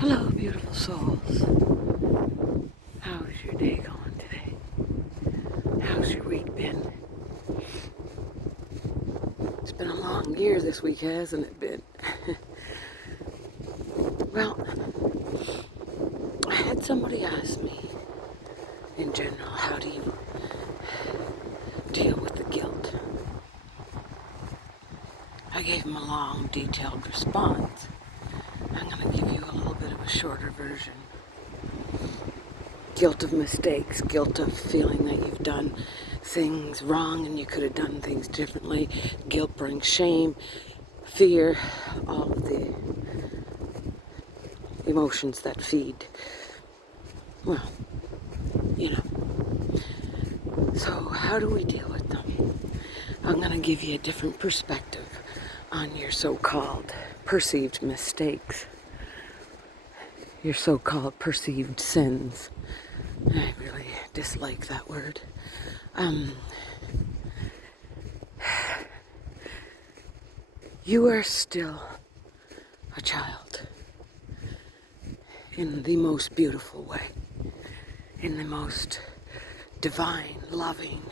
Hello, beautiful souls. How's your day going today? How's your week been? It's been a long year this week, hasn't it been? Well, I had somebody ask me, in general, how do you deal with the guilt? I gave him a long, detailed response. I'm going to give you a little bit of a shorter version. Guilt of mistakes, guilt of feeling that you've done things wrong and you could have done things differently. Guilt brings shame, fear, all of the emotions that feed, well, you know. So how do we deal with them? I'm going to give you a different perspective on your so-called perceived mistakes, your so-called perceived sins. I really dislike that word. You are still a child in the most beautiful way, in the most divine, loving,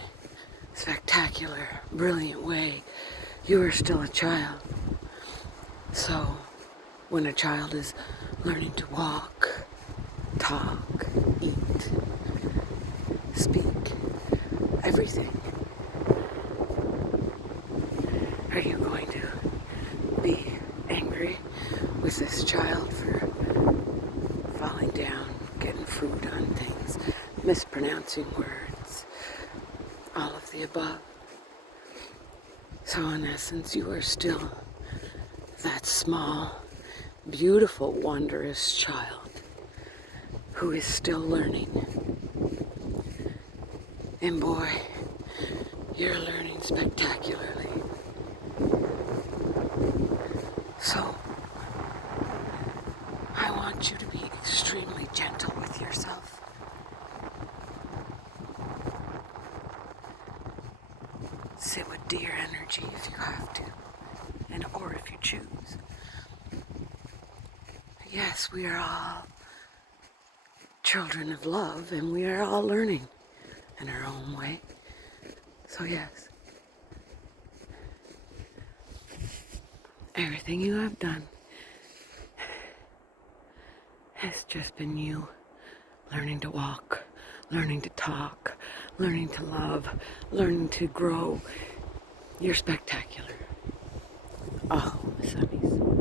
spectacular, brilliant way. You are still a child. So when a child is learning to walk, talk, eat, speak, everything, are you going to be angry with this child for falling down, getting food on things, mispronouncing words, all of the above? So in essence, you are still that small, beautiful, wondrous child who is still learning. And boy, you're learning spectacularly. So, I want you to be extremely gentle with yourself. Sit with deer energy if you have to, and or if you choose. Yes, we are all children of love, and we are all learning in our own way. So yes, everything you have done has just been you learning to walk, learning to talk, learning to love, learning to grow. You're spectacular. Oh, sunnies.